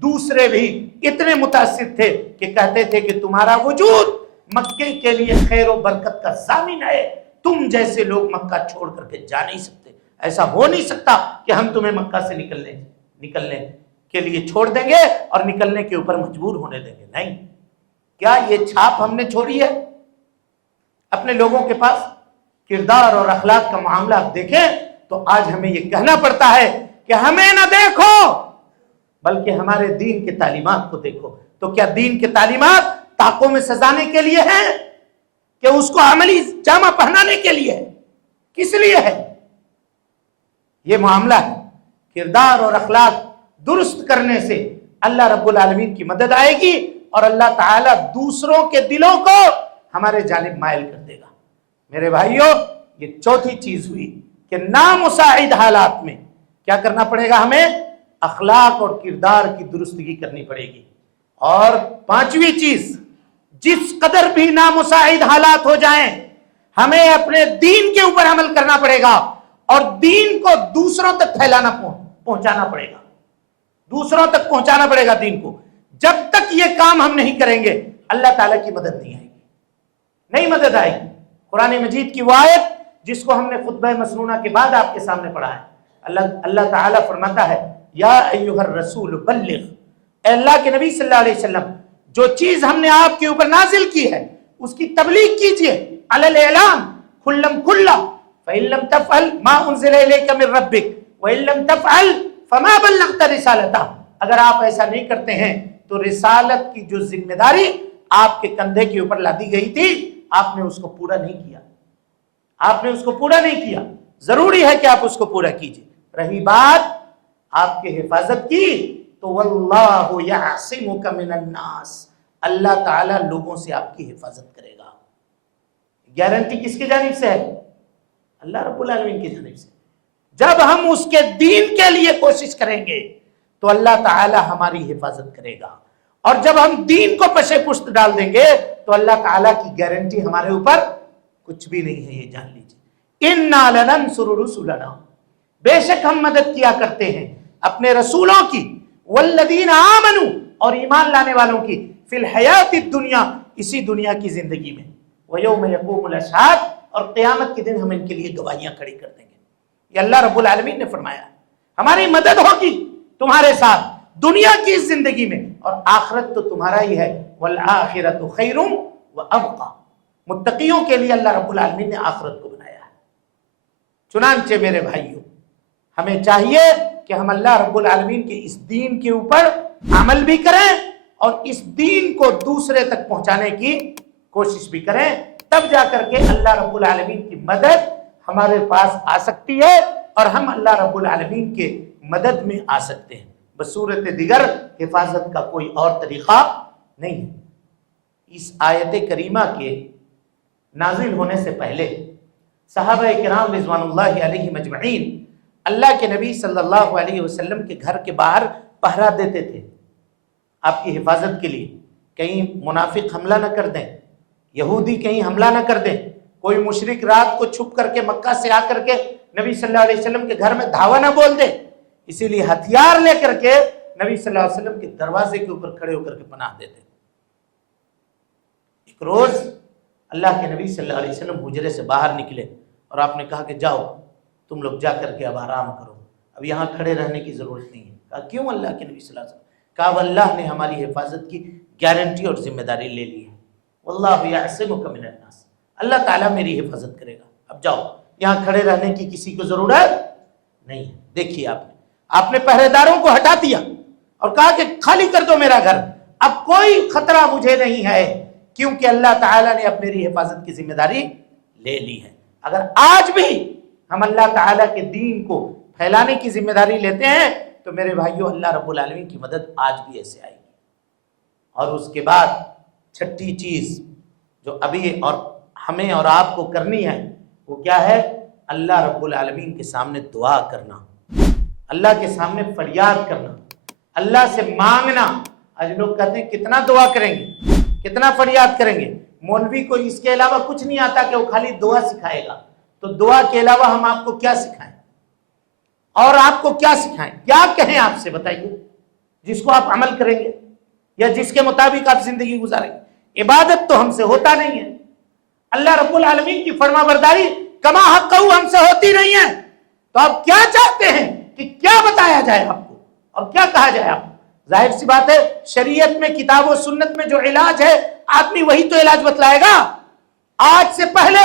دوسرے بھی اتنے متاثر تھے کہ کہتے تھے کہ تمہارا وجود مکے کے لیے خیر و برکت کا ضامن ہے، تم جیسے لوگ مکہ چھوڑ کر کے جا نہیں سکتے، ایسا ہو نہیں سکتا کہ ہم تمہیں مکہ سے نکلنے کے لیے چھوڑ دیں گے اور نکلنے کے اوپر مجبور ہونے دیں گے۔ نہیں، کیا یہ چھاپ ہم نے چھوڑی ہے اپنے لوگوں کے پاس؟ کردار اور اخلاق کا معاملہ آپ دیکھیں تو آج ہمیں یہ کہنا پڑتا ہے کہ ہمیں نہ دیکھو بلکہ ہمارے دین کے تعلیمات کو دیکھو۔ تو کیا دین کے تعلیمات طاقوں میں سجانے کے لیے ہیں کہ اس کو عملی جامہ پہنانے کے لیے ہے؟ کس لیے ہے؟ یہ معاملہ ہے۔ کردار اور اخلاق درست کرنے سے اللہ رب العالمین کی مدد آئے گی اور اللہ تعالیٰ دوسروں کے دلوں کو ہمارے جانب مائل کر دے گا۔ میرے بھائیوں، یہ چوتھی چیز ہوئی کہ نامساعد حالات میں کیا کرنا پڑے گا؟ ہمیں اخلاق اور کردار کی درستگی کرنی پڑے گی. اور پانچویں چیز، جس قدر بھی نامساعد حالات ہو جائیں ہمیں اپنے دین کے اوپر عمل کرنا پڑے گا اور دین کو دوسروں تک پہنچانا پڑے گا. دوسروں تک پہنچانا پڑے گا دین کو. جب تک یہ کام ہم نہیں کریں گے اللہ تعالیٰ کی مدد نہیں آئے گی، نہیں مدد آئے گی. قرآن مجید کی وہ آیت جس کو ہم نے خطبہ مسنونہ کے بعد آپ کے سامنے پڑھا ہے، اللہ تعالیٰ فرماتا ہے یا ایھا الرسول بلغ، اے اللہ کے نبی صلی اللہ علیہ وسلم جو چیز ہم نے آپ کے اوپر نازل کی ہے اس کی تبلیغ کیجئے. علی الاعلام کھلم کھلا فإن لم تفعل ما انزل الیک من ربک وإن لم تفعل فما بلغت رسالتہ. اگر آپ ایسا نہیں کرتے ہیں تو رسالت کی جو ذمہ داری آپ کے کندھے کے اوپر لادی گئی تھی آپ نے اس کو پورا نہیں کیا. آپ نے اس کو پورا نہیں کیا. ضروری ہے کہ آپ اس کو پورا کیجئے. رہی بات آپ کے حفاظت کی تو واللہ یعصمک من الناس، اللہ تعالیٰ لوگوں سے آپ کی حفاظت کرے گا. گارنٹی کس کی جانب سے ہے؟ اللہ رب العالمین کی جانب سے. جب ہم اس کے دین کے لیے کوشش کریں گے تو اللہ تعالیٰ ہماری حفاظت کرے گا، اور جب ہم دین کو پشے پشت ڈال دیں گے تو اللہ تعالیٰ کی گارنٹی ہمارے اوپر کچھ بھی نہیں ہے. یہ جان لیجیے. اِنَّا لَنَنْصُرُ رُسُلَنَا، بے شک ہم مدد کیا کرتے ہیں اپنے رسولوں کی، وَالَّذِينَ آمَنُوا، اور ایمان لانے والوں کی، فِي الْحَيَاةِ الدُّنْيَا، اسی دنیا کی زندگی میں، وَيَوْمَ يَقُومُ الْأَشْهَادُ، اور قیامت کے دن ہم ان کے لیے گواہیاں کھڑی کر دیں گے. یہ اللہ رب العالمین نے فرمایا ہماری مدد ہوگی تمہارے ساتھ دنیا کی اس زندگی میں، اور آخرت تو تمہارا ہی ہے. وَالْآخِرَةُ خَيْرٌ وَأَبْقَىٰ، متقیوں کے لیے اللہ رب العالمین نے آخرت کو بنایا ہے. چنانچہ میرے بھائیوں، ہمیں چاہیے کہ ہم اللہ رب العالمین کے اس دین کے اوپر عمل بھی کریں اور اس دین کو دوسرے تک پہنچانے کی کوشش بھی کریں. تب جا کر کے اللہ رب العالمین کی مدد ہمارے پاس آ سکتی ہے اور ہم اللہ رب العالمین کے مدد میں آ سکتے ہیں. بصورت دیگر حفاظت کا کوئی اور طریقہ نہیں ہے. اس آیت کریمہ کے نازل ہونے سے پہلے صحابہ کرام رضوان اللہ علیہ مجمعین اللہ کے نبی صلی اللہ علیہ وسلم کے گھر کے باہر پہرا دیتے تھے آپ کی حفاظت کے لیے. کہیں منافق حملہ نہ کر دیں، یہودی کہیں حملہ نہ کر دیں، کوئی مشرک رات کو چھپ کر کے مکہ سے آ کر کے نبی صلی اللہ علیہ وسلم کے گھر میں دھاوا نہ بول دے. اسی لیے ہتھیار لے کر کے نبی صلی اللہ علیہ وسلم کے دروازے کے اوپر کھڑے ہو کر کے پناہ دیتے. ایک روز اللہ کے نبی صلی اللہ علیہ وسلم حجرے سے باہر نکلے اور آپ نے کہا کہ جاؤ تم لوگ جا کر کے اب آرام کرو، اب یہاں کھڑے رہنے کی ضرورت نہیں ہے. کہا کیوں اللہ کے نبی صلی اللہ علیہ وسلم؟ کہا اللہ نے ہماری حفاظت کی گارنٹی اور ذمہ داری لے لی ہے. واللہ یعصمک من الناس، اللہ تعالیٰ میری حفاظت کرے گا. اب جاؤ، یہاں کھڑے رہنے کی کسی کو ضرورت نہیں ہے. دیکھیے آپ نے پہرے داروں کو ہٹا دیا اور کہا کہ خالی کر دو میرا گھر، اب کوئی خطرہ مجھے نہیں ہے کیونکہ اللہ تعالیٰ نے اب میری حفاظت کی ذمہ داری لے لی ہے. اگر آج بھی ہم اللہ تعالیٰ کے دین کو پھیلانے کی ذمہ داری لیتے ہیں تو میرے بھائیوں اللہ رب العالمین کی مدد آج بھی ایسے آئے گی. اور اس کے بعد چھٹی چیز جو ابھی اور ہمیں اور آپ کو کرنی ہے وہ کیا ہے؟ اللہ رب العالمین کے سامنے دعا کرنا، اللہ کے سامنے فریاد کرنا، اللہ سے مانگنا. آج لوگ کہتے ہیں کتنا دعا کریں گے، کتنا فریاد کریں گے، مولوی کو اس کے علاوہ کچھ نہیں آتا کہ وہ خالی دعا سکھائے گا. تو دعا کے علاوہ ہم آپ کو کیا سکھائیں اور آپ کو کیا سکھائیں؟ کیا کہیں آپ سے بتائیے جس کو آپ عمل کریں گے یا جس کے مطابق آپ زندگی گزاریں گے. عبادت تو ہم سے ہوتا نہیں ہے، اللہ رب العالمین کی فرما برداری کما حق ہم سے ہوتی نہیں ہے. تو آپ کیا چاہتے ہیں کہ کیا بتایا جائے آپ کو اور کیا کہا جائے آپ کو؟ ظاہر سی بات ہے شریعت میں کتاب و سنت میں جو علاج ہے آدمی وہی تو علاج بتلائے گا. آج سے پہلے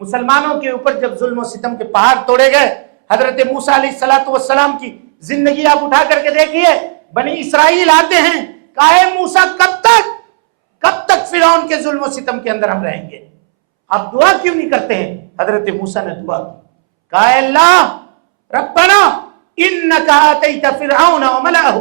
مسلمانوں کے اوپر جب ظلم و ستم کے پہاڑ توڑے گئے، حضرت موسیٰ علیہ السلام کی زندگی آپ اٹھا کر کے دیکھیے. بنی اسرائیل آتے ہیں، کہا اے موسیٰ کب تک فرعون کے ظلم و ستم کے اندر ہم رہیں گے؟ آپ دعا کیوں نہیں کرتے ہیں؟ حضرت موسیٰ نے دعا کی، کہا اے اللہ ربنا انک آتیت فرعون وملأہ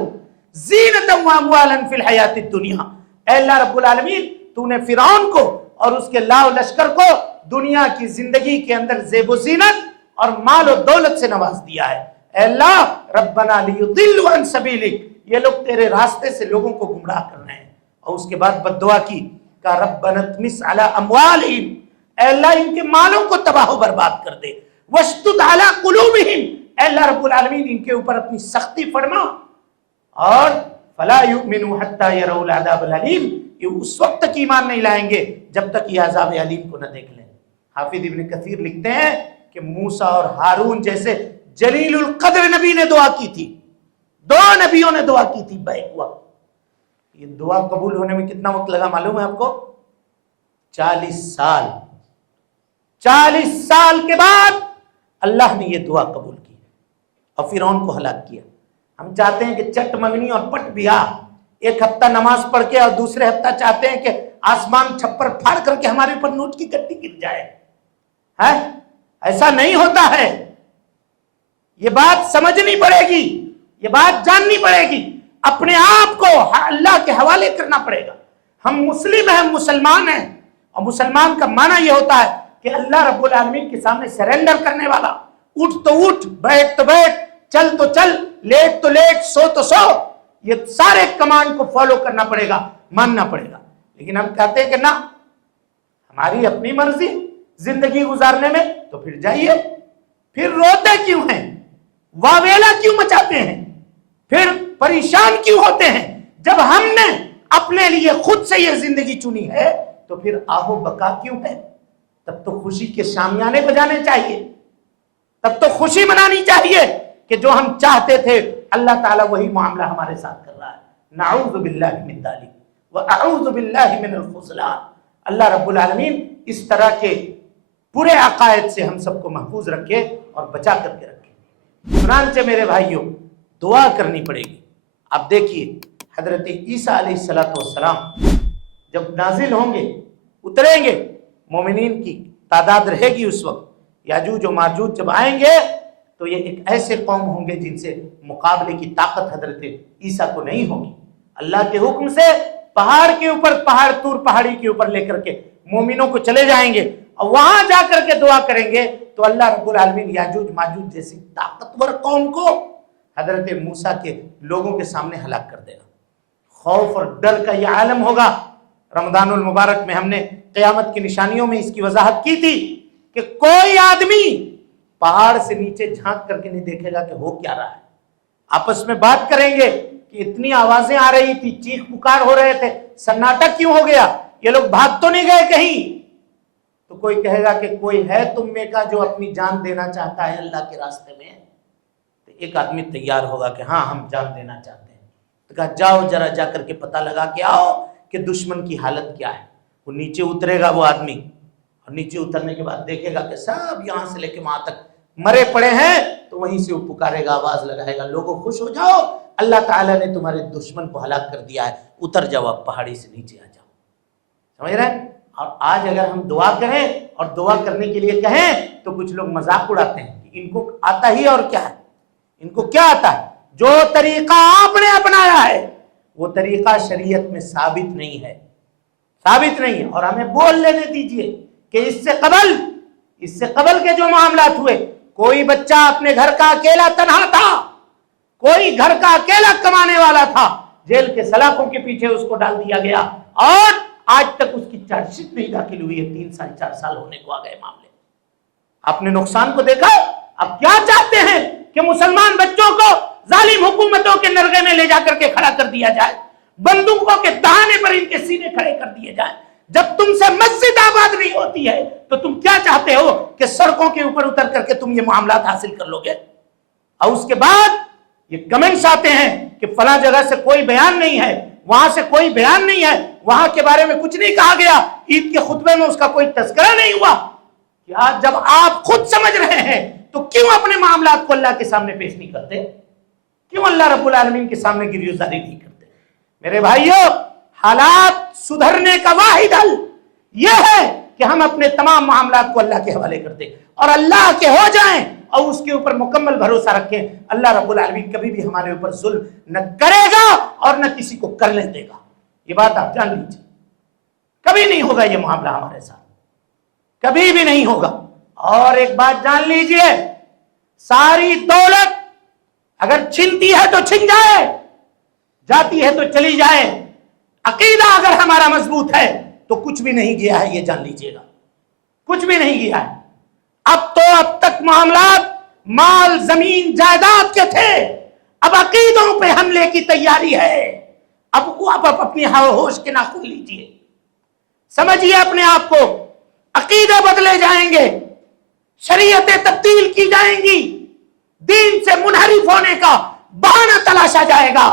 زینتا واموالا فی الحیات الدنیا. اے اللہ رب العالمین تو نے فرعون کو اور اس کے لاؤ لشکر کو دنیا کی زندگی کے اندر زیب و زینت اور مال و دولت سے نواز دیا ہے۔ اے اللہ ربنا لیضلوا عن سبیلک، یہ لوگ تیرے راستے سے لوگوں کو گمراہ کر رہے ہیں۔ اور اس کے بعد بد دعا کی کہ ربنا اطمس علی اموالہم، اے اللہ ان کے مالوں کو تباہ و برباد کر دے، واشدد علی قلوبہم، اے اللہ رب العالمین ان کے اوپر اپنی سختی فرما، اور فلا یؤمنوا حتی یروا العذاب العلیم، یہ اس وقت تک ایمان نہیں لائیں گے جب تک یہ عذاب علیم کو نہ دیکھ لیں۔ حافظ ابن کثیر لکھتے ہیں کہ موسیٰ اور ہارون جیسے جلیل القدر نبی نے دعا کی تھی، دو نبیوں نے دعا کی تھی بیک وقت۔ یہ دعا قبول ہونے میں کتنا وقت لگا معلوم ہے آپ کو؟ 40 سال۔ 40 سال کے بعد اللہ نے یہ دعا قبول کی اور فرعون کو ہلاک کیا۔ ہم چاہتے ہیں کہ چٹ منگنی اور پٹ بیاہ، ایک ہفتہ نماز پڑھ کے اور دوسرے ہفتہ چاہتے ہیں کہ آسمان چھپر پھاڑ کر کے ہمارے اوپر نوٹ کی گٹی گر جائے۔ ایسا نہیں ہوتا ہے، یہ بات سمجھنی پڑے گی، یہ بات جاننی پڑے گی، اپنے آپ کو اللہ کے حوالے کرنا پڑے گا۔ ہم مسلم ہیں، مسلمان ہیں، اور مسلمان کا معنی یہ ہوتا ہے کہ اللہ رب العالمین کے سامنے سرنڈر کرنے والا، اٹھ تو اٹھ، بیٹھ تو بیٹھ، چل تو چل، لیٹ تو لیٹ، سو تو سو، یہ سارے کمانڈ کو فالو کرنا پڑے گا، ماننا پڑے گا۔ لیکن ہم کہتے ہیں کہ نہ، ہماری اپنی مرضی زندگی گزارنے میں، تو پھر جائیے، پھر روتے کیوں ہیں، واویلا کیوں مچاتے ہیں، پھر پریشان کیوں ہوتے ہیں؟ جب ہم نے اپنے لیے خود سے یہ زندگی چنی ہے تو پھر آہو بقا کیوں ہے؟ تب تو خوشی کے شامیانے بجانے چاہیے، تب تو خوشی منانی چاہیے کہ جو ہم چاہتے تھے اللہ تعالیٰ وہی معاملہ ہمارے ساتھ کر رہا ہے۔ نعوذ باللہ من ذالک واعوذ باللہ من الخذلان۔ اللہ رب العالمین اس طرح کے برے عقائد سے ہم سب کو محفوظ رکھے اور بچا کر کے رکھے۔ چنانچہ میرے بھائیوں دعا کرنی پڑے گی۔ آپ دیکھیے حضرت عیسیٰ علیہ السلام جب نازل ہوں گے، اتریں گے، مومنین کی تعداد رہے گی اس وقت، یاجوج و ماجوج جب آئیں گے تو یہ ایک ایسے قوم ہوں گے جن سے مقابلے کی طاقت حضرت عیسیٰ کو نہیں ہوگی۔ اللہ کے حکم سے پہاڑ کے اوپر، پہاڑ طور پہاڑی کے اوپر لے کر کے مومنوں کو چلے جائیں گے اور وہاں جا کر کے دعا کریں گے تو اللہ رب العالمین یاجوج ماجوج جیسی طاقتور قوم کو حضرت موسیٰ کے لوگوں کے سامنے ہلاک کر دے گا۔ خوف اور ڈر کا یہ عالم ہوگا۔ رمضان المبارک میں ہم نے قیامت کی نشانیوں میں اس کی وضاحت کی تھی کہ کوئی آدمی پہاڑ سے نیچے جھانک کر کے نہیں دیکھے گا کہ ہو کیا رہا ہے۔ آپس میں بات کریں گے کہ اتنی آوازیں آ رہی تھی، چیخ پکار ہو رہے تھے، سناٹا کیوں ہو گیا؟ یہ لوگ بھاگ تو نہیں گئے کہیں؟ تو کوئی کہے گا کہ کوئی ہے تم میں کا جو اپنی جان دینا چاہتا ہے اللہ کے راستے میں؟ تو ایک آدمی تیار ہوگا کہ ہاں ہم جان دینا چاہتے ہیں۔ تو کہا جاؤ ذرا جا کر کے پتہ لگا کے آؤ کہ دشمن کی حالت کیا ہے۔ وہ نیچے اترے گا وہ آدمی، اور نیچے اترنے کے بعد دیکھے گا کہ سب یہاں سے لے کے وہاں تک مرے پڑے ہیں، تو وہیں سے وہ پکارے گا، آواز لگائے گا، لوگوں خوش ہو جاؤ، اللہ تعالیٰ نے تمہارے دشمن کو ہلاک کر دیا ہے، اتر جاؤ، آپ پہاڑی سے نیچے آ جاؤ۔ سمجھ رہے ہیں؟ اور آج اگر ہم دعا کریں اور دعا کرنے کے لیے کہیں تو کچھ لوگ مذاق اڑاتے ہیں کہ ان کو آتا ہی اور کیا ہے، ان کو کیا آتا ہے؟ جو طریقہ آپ نے اپنایا ہے وہ طریقہ شریعت میں ثابت نہیں ہے، ثابت نہیں ہے۔ اور ہمیں بول لینے دیجئے کہ اس سے قبل کے جو معاملات ہوئے، کوئی بچہ اپنے گھر کا اکیلا تنہا تھا، کوئی گھر کا اکیلا کمانے والا تھا، جیل کے سلاخوں کے پیچھے اس کو ڈال دیا گیا، اور آج تک اس کی چارج شیٹ نہیں داخل ہوئی ہے، 3 سال 4 سال ہونے کو آ گئے معاملے۔ آپ نے نقصان کو دیکھا؟ اب کیا چاہتے ہیں کہ مسلمان بچوں کو ظالم حکومتوں کے نرغے میں لے جا کر کے کھڑا کر دیا جائے، بندوقوں کے دہانے پر ان کے سینے کھڑے کر دیے جائیں؟ جب تم سے مسجد آباد نہیں ہوتی ہے تو تم کیا چاہتے ہو کہ سڑکوں کے اوپر اتر کر کے تم یہ معاملات حاصل کر لو گے؟ اور اس کے بعد یہ کمنٹس آتے ہیں کہ فلاں جگہ سے کوئی بیان نہیں ہے، وہاں سے کوئی بیان نہیں ہے، وہاں کے بارے میں کچھ نہیں کہا گیا، عید کے خطبے میں اس کا کوئی تذکرہ نہیں ہوا۔ کیا جب آپ خود سمجھ رہے ہیں تو کیوں اپنے معاملات کو اللہ کے سامنے پیش نہیں کرتے؟ کیوں اللہ رب العالمین کے سامنے گریزاری نہیں کرتے؟ میرے بھائیوں، حالات سدھرنے کا واحد حل یہ ہے کہ ہم اپنے تمام معاملات کو اللہ کے حوالے کر دیں اور اللہ کے ہو جائیں اور اس کے اوپر مکمل بھروسہ رکھیں۔ اللہ رب العالمین کبھی بھی ہمارے اوپر ظلم نہ کرے گا اور نہ کسی کو کرنے دے گا، یہ بات آپ جان لیجیے۔ کبھی نہیں ہوگا یہ معاملہ ہمارے ساتھ، کبھی بھی نہیں ہوگا۔ اور ایک بات جان لیجئے، ساری دولت اگر چھنتی ہے تو چھن جائے، جاتی ہے تو چلی جائے، عقیدہ اگر ہمارا مضبوط ہے تو کچھ بھی نہیں گیا ہے، یہ جان لیجئے گا، کچھ بھی نہیں گیا ہے۔ اب تک معاملات مال زمین جائیداد کے تھے، اب عقیدوں پہ حملے کی تیاری ہے۔ اب اپنی ہوش کے ناخن لیجئے، سمجھیے اپنے آپ کو، عقیدے بدلے جائیں گے، شریعتیں تبدیل کی جائیں گی، دین سے منحرف ہونے کا بہانہ تلاشا جائے گا،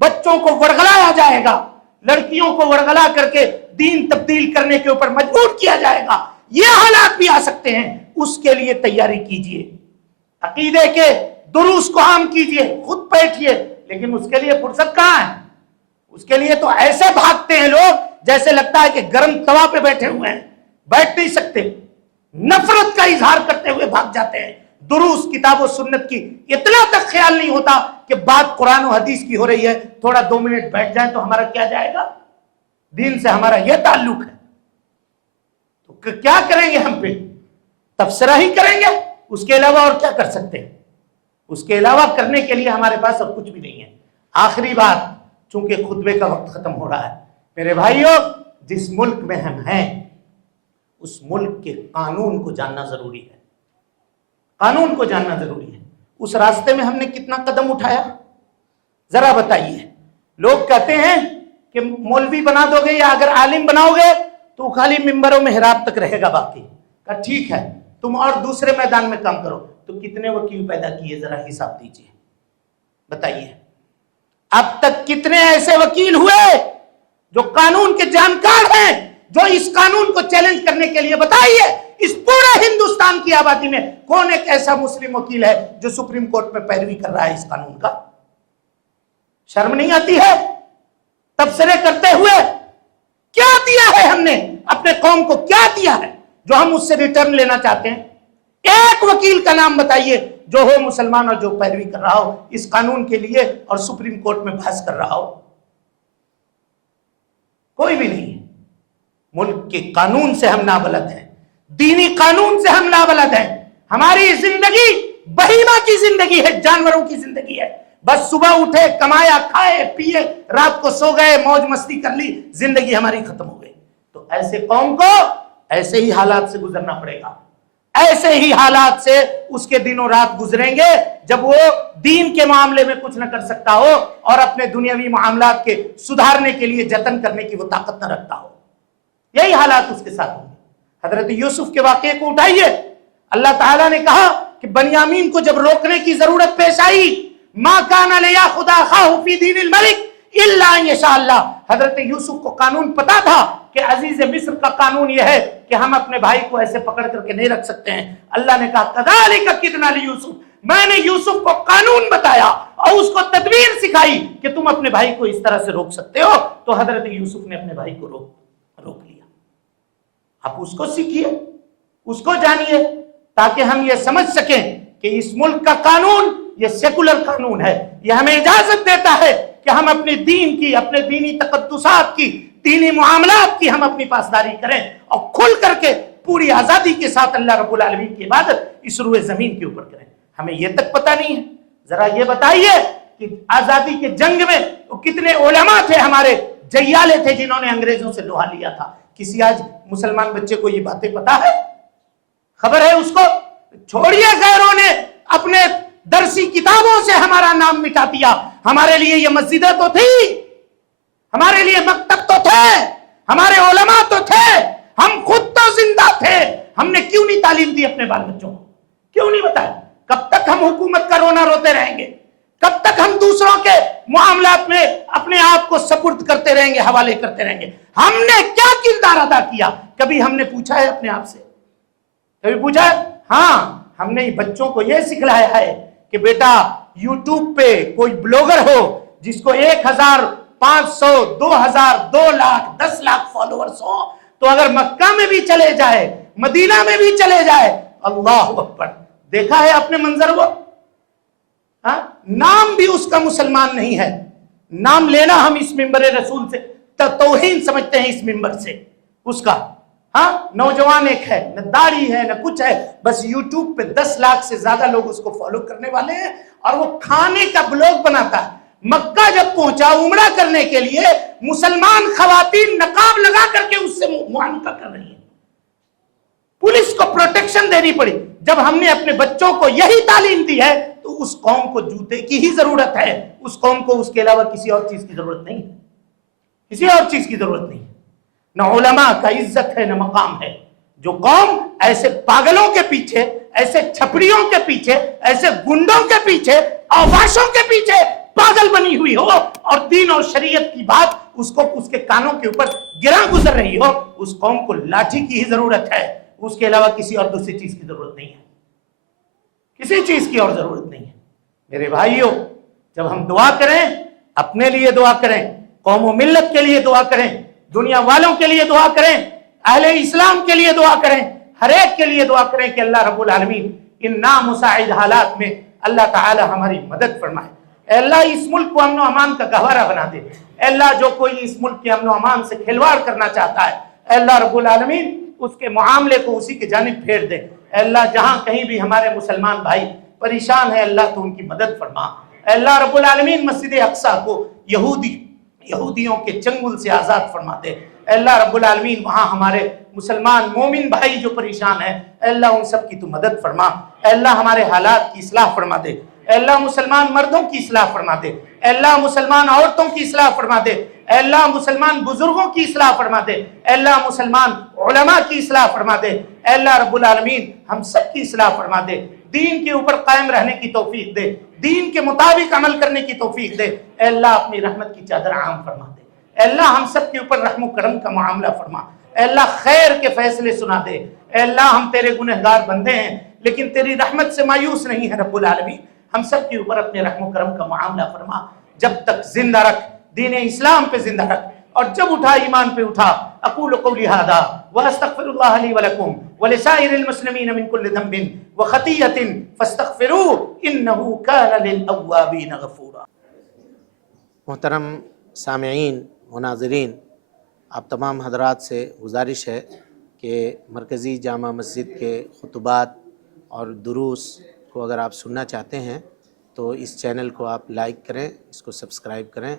بچوں کو ورغلایا جائے گا، لڑکیوں کو ورغلا کر کے دین تبدیل کرنے کے اوپر مجبور کیا جائے گا، یہ حالات بھی آ سکتے ہیں۔ اس کے لیے تیاری کیجئے، عقیدے کے دروس کو عام کیجئے، خود بیٹھئے، لیکن اس کے لیے فرصت کہاں ہے؟ اس کے لیے تو ایسے بھاگتے ہیں لوگ جیسے لگتا ہے کہ گرم توا پہ بیٹھے ہوئے ہیں، بیٹھ نہیں سکتے، نفرت کا اظہار کرتے ہوئے بھاگ جاتے ہیں۔ دروس کتاب و سنت کی اتنا تک خیال نہیں ہوتا کہ بات قرآن و حدیث کی ہو رہی ہے، تھوڑا 2 منٹ بیٹھ جائیں تو ہمارا کیا جائے گا؟ دین سے ہمارا یہ تعلق ہے، تو کیا کریں گے؟ ہم پہ تبصرہ ہی کریں گے، اس کے علاوہ اور کیا کر سکتے ہیں؟ اس کے علاوہ کرنے کے لیے ہمارے پاس اب کچھ بھی نہیں ہے۔ آخری بات، چونکہ خطبے کا وقت ختم ہو رہا ہے، میرے بھائیوں، جس ملک میں ہم ہیں اس ملک کے قانون کو جاننا ضروری ہے، قانون کو جاننا ضروری ہے۔ اس راستے میں ہم نے کتنا قدم اٹھایا ذرا بتائیے۔ لوگ کہتے ہیں کہ مولوی بنا دو گے یا اگر عالم بناؤ گے تو خالی ممبر و محراب تک رہے گا، باقی کہ ٹھیک ہے تم اور دوسرے میدان میں کام کرو۔ تو کتنے وکیل پیدا کیے ذرا حساب دیجئے، بتائیے اب تک کتنے ایسے وکیل ہوئے جو قانون کے جانکار ہیں، جو اس قانون کو چیلنج کرنے کے لیے، بتائیے اس پورے ہندوستان کی آبادی میں کون ایک ایسا مسلم وکیل ہے جو سپریم کورٹ میں پیروی کر رہا ہے اس قانون کا؟ شرم نہیں آتی ہے؟ تبصرے کرتے ہوئے کیا دیا ہے ہم نے اپنے قوم کو، کیا دیا ہے جو ہم اس سے ریٹرن لینا چاہتے ہیں؟ ایک وکیل کا نام بتائیے جو ہو مسلمان اور جو پیروی کر رہا ہو اس قانون کے لیے اور سپریم کورٹ میں بحث کر رہا ہو۔ کوئی بھی نہیں ہے۔ ملک کے قانون سے ہم نابلد ہیں، دینی قانون سے ہم نابلد ہیں۔ ہماری زندگی بہیمہ کی زندگی ہے، جانوروں کی زندگی ہے۔ بس صبح اٹھے، کمایا، کھائے پیے، رات کو سو گئے، موج مستی کر لی، زندگی ہماری ختم ہو گئی۔ تو ایسے قوم کو ایسے ہی حالات سے گزرنا پڑے گا، ایسے ہی حالات سے اس کے دن و رات گزریں گے جب وہ دین کے معاملے میں کچھ نہ کر سکتا ہو اور اپنے دنیاوی معاملات کے سدھارنے کے لیے جتن کرنے کی وہ طاقت نہ رکھتا ہو۔ یہی حالات اس کے ساتھ ہوں گے۔ حضرت یوسف کے واقعے کو اٹھائیے، اللہ تعالیٰ نے کہا کہ بنیامین کو جب روکنے کی ضرورت پیش آئی، مَا كَانَ لِيَأْخُذَ أَخَاهُ فِي دِينِ الْمَلِكِ إِلَّا أَن يَشَاءَ اللَّهُ۔ حضرت یوسف کو قانون پتا تھا کہ عزیز مصر کا قانون یہ ہے کہ ہم اپنے بھائی کو ایسے پکڑ کر کے نہیں رکھ سکتے ہیں۔ اللہ نے کہا كَذَلِكَ كِدْنَا لِيُوسُفَ، میں نے یوسف کو قانون بتایا اور اس کو تدبیر سکھائی کہ تم اپنے بھائی کو اس طرح سے روک سکتے ہو۔ تو حضرت یوسف نے اپنے بھائی کو روک لیا۔ آپ اس کو سیکھیے، اس کو جانیے، تاکہ ہم یہ سمجھ سکیں کہ اس ملک کا قانون یہ سیکولر قانون ہے، یہ ہمیں اجازت دیتا ہے کہ ہم اپنے دین کی، اپنے دینی تقدسات کی، دینی معاملات کی ہم اپنی پاسداری کریں اور کھل کر کے پوری آزادی کے ساتھ اللہ رب العالمین کی عبادت اس روئے زمین کے اوپر کریں۔ ہمیں یہ تک پتہ نہیں ہے۔ ذرا یہ بتائیے کہ آزادی کے جنگ میں کتنے علماء تھے، ہمارے جیالے تھے جنہوں نے انگریزوں سے لوہا لیا تھا۔ کسی آج مسلمان بچے کو یہ باتیں پتا ہے؟ خبر ہے اس کو؟ چھوڑیے غیروں نے اپنے درسی کتابوں سے ہمارا نام مٹا دیا۔ ہمارے لیے یہ مسجدیں تو تھی، ہمارے لیے مکتب تو تھے، ہمارے علماء تو تھے، ہم خود تو زندہ تھے۔ ہم نے کیوں نہیں تعلیم دی اپنے بال بچوں کو؟ کیوں نہیں بتایا؟ کب تک ہم حکومت کا رونا روتے رہیں گے؟ کب تک ہم دوسروں کے معاملات میں اپنے آپ کو سپرد کرتے رہیں گے، حوالے کرتے رہیں گے؟ ہم نے کیا کردار ادا کیا؟ کبھی ہم نے پوچھا ہے اپنے آپ سے؟ کبھی پوچھا ہے؟ ہاں، ہم نے بچوں کو یہ سکھلایا ہے کہ بیٹا یوٹیوب پہ کوئی بلاگر ہو جس کو 1500، 2000، 2 لاکھ، 10 لاکھ فالوورز ہو، تو اگر مکہ میں بھی چلے جائے، مدینہ میں بھی چلے جائے، اللہ اکبر، دیکھا ہے اپنے منظر وہ؟ نام بھی اس کا مسلمان نہیں ہے، نام لینا ہم اس منبر رسول سے توہین سمجھتے ہیں، اس منبر سے اس کا۔ ہاں نوجوان ایک ہے، نہ داڑھی ہے نہ کچھ ہے، بس یوٹیوب پہ 10 لاکھ سے زیادہ لوگ اس کو فالو کرنے والے ہیں، اور وہ کھانے کا بلاگ بناتا ہے۔ مکہ جب پہنچا عمرہ کرنے کے لیے، مسلمان خواتین نقاب لگا کر کے اس سے معانقہ کر رہی ہیں، پولیس کو پروٹیکشن دینی پڑی۔ جب ہم نے اپنے بچوں کو یہی تعلیم دی ہے تو اس قوم کو جوتے کی ہی ضرورت ہے، اس قوم کو اس کے علاوہ کسی اور چیز کی ضرورت نہیں، کسی اور چیز کی ضرورت نہیں۔ نہ علماء کا عزت ہے نہ مقام ہے۔ جو قوم ایسے پاگلوں کے پیچھے، ایسے چھپڑیوں کے پیچھے، ایسے گنڈوں کے پیچھے، اواشوں کے پیچھے پاگل بنی ہوئی ہو اور دین اور شریعت کی بات اس کو اس کے کانوں کے اوپر گراں گزر رہی ہو، اس قوم کو لاٹھی کی ہی ضرورت ہے، اس کے علاوہ کسی اور دوسری چیز کی ضرورت نہیں ہے، کسی چیز کی اور ضرورت نہیں ہے۔ میرے بھائیوں، جب ہم دعا کریں، اپنے لیے دعا کریں، قوم و ملت کے لیے دعا کریں، دنیا والوں کے لیے دعا کریں، اہل اسلام کے لیے دعا کریں، ہر ایک کے لیے دعا کریں کہ اللہ رب العالمین ان نامساعد حالات میں اللہ تعالی ہماری مدد فرمائے۔ اے اللہ اس ملک کو امن و امان کا گہوارہ بنا دے۔ اے اللہ جو کوئی اس ملک کے امن و امان سے کھلواڑ کرنا چاہتا ہے، اے اللہ رب العالمین اس کے معاملے کو اسی کی جانب پھیر دے۔ اے اللہ جہاں کہیں بھی ہمارے مسلمان بھائی پریشان ہیں، اللہ تو ان کی مدد فرما۔ اے اللہ رب العالمین مسجد اقصیٰ کو یہودیوں کے چنگل سے آزاد فرما دے۔ اے اللہ رب العالمین وہاں ہمارے مسلمان مومن بھائی جو پریشان ہیں، اے اللہ ان سب کی تو مدد فرما۔ اے اللہ ہمارے حالات کی اصلاح فرما دے۔ اے اللہ مسلمان مردوں کی اصلاح فرما دے۔ اے اللہ مسلمان عورتوں کی اصلاح فرما دے۔ اے اللہ مسلمان بزرگوں کی اصلاح فرما دے۔ اے اللہ مسلمان علماء کی اصلاح فرما دے۔ اے اللہ رب العالمین ہم سب کی اصلاح فرما دے، دین کے اوپر قائم رہنے کی توفیق دے، دین کے مطابق عمل کرنے کی توفیق دے۔ اے اللہ اپنی رحمت کی چادر عام فرما دے۔ اے اللہ ہم سب کے اوپر رحم و کرم کا معاملہ فرما۔ اے اللہ خیر کے فیصلے سنا دے۔ اے اللہ ہم تیرے گنہگار بندے ہیں لیکن تیری رحمت سے مایوس نہیں ہے رب العالمین، ہم سب کے اوپر اپنے رحم و کرم کا معاملہ فرما۔ جب تک زندہ رکھ، دین اسلام پہ زندہ رکھ، اور جب اٹھا ایمان پہ اٹھا۔ اقول قولی ھذا واستغفر اللہ لی ولکم ولسائر المسلمین من کل ذنب وخطیۃ فاستغفروہ انہ کان للأوابین غفورا۔ محترم سامعین و ناظرین، آپ تمام حضرات سے گزارش ہے کہ مرکزی جامع مسجد کے خطبات اور دروس کو اگر آپ سننا چاہتے ہیں تو اس چینل کو آپ لائک کریں، اس کو سبسکرائب کریں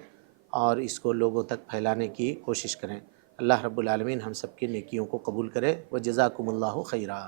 اور اس کو لوگوں تک پھیلانے کی کوشش کریں۔ اللہ رب العالمین ہم سب کی نیکیوں کو قبول کرے۔ وجزاکم اللہ خیرا۔